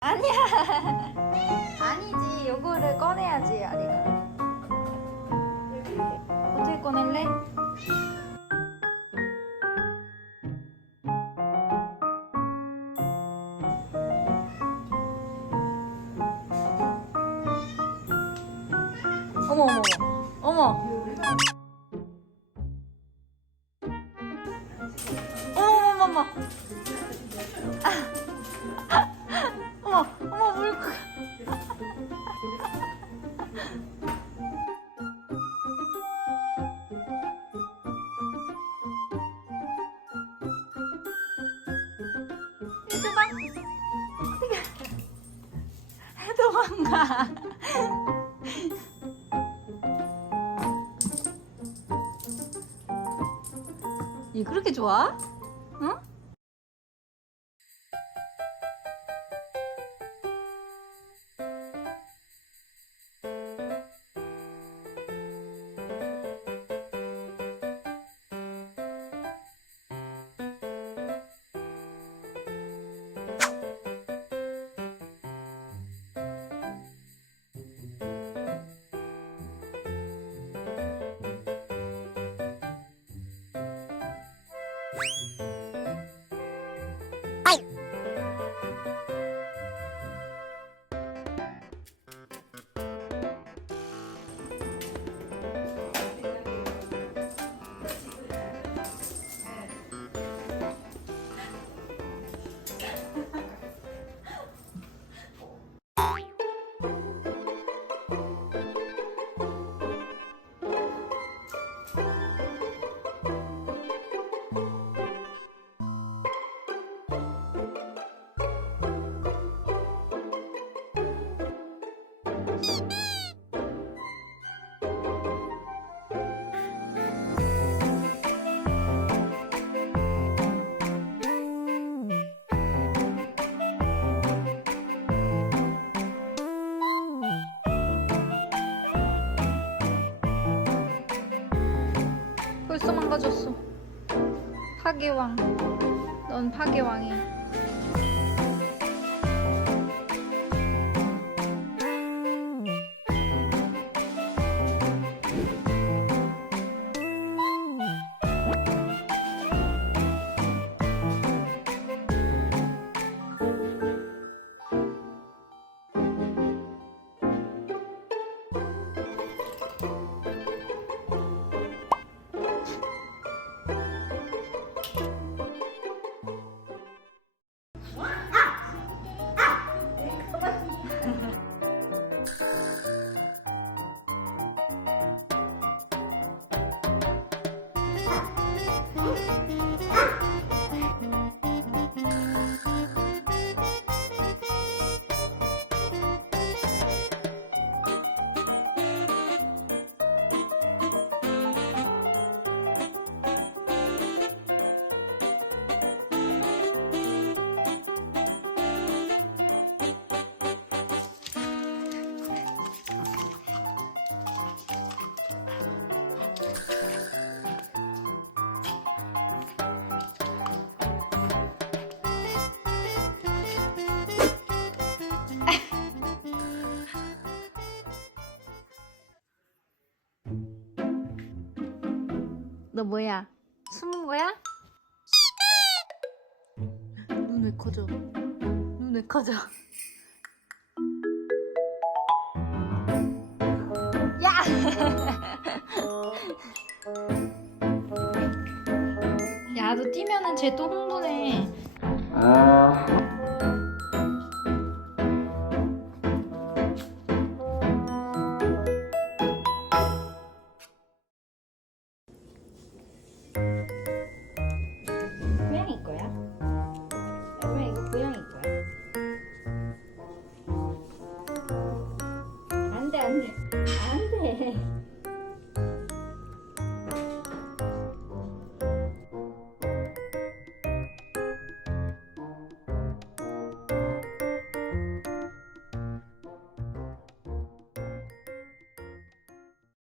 아니야. 아니지. 요거를 꺼내야지, 아리가. 어떻게 꺼낼래? 어머 어머 어머 어머 어머 어머 어머 해줘봐 도망가 이 그렇게 좋아? 응? 벌써 망가졌어. 파괴왕. 넌 파괴왕이야. 너 뭐야? 숨은 거야? 눈왜 커져? 눈왜 커져? 야! 야, 너 뛰면은 쟤 또 흥분해. 아, 안돼. 안돼.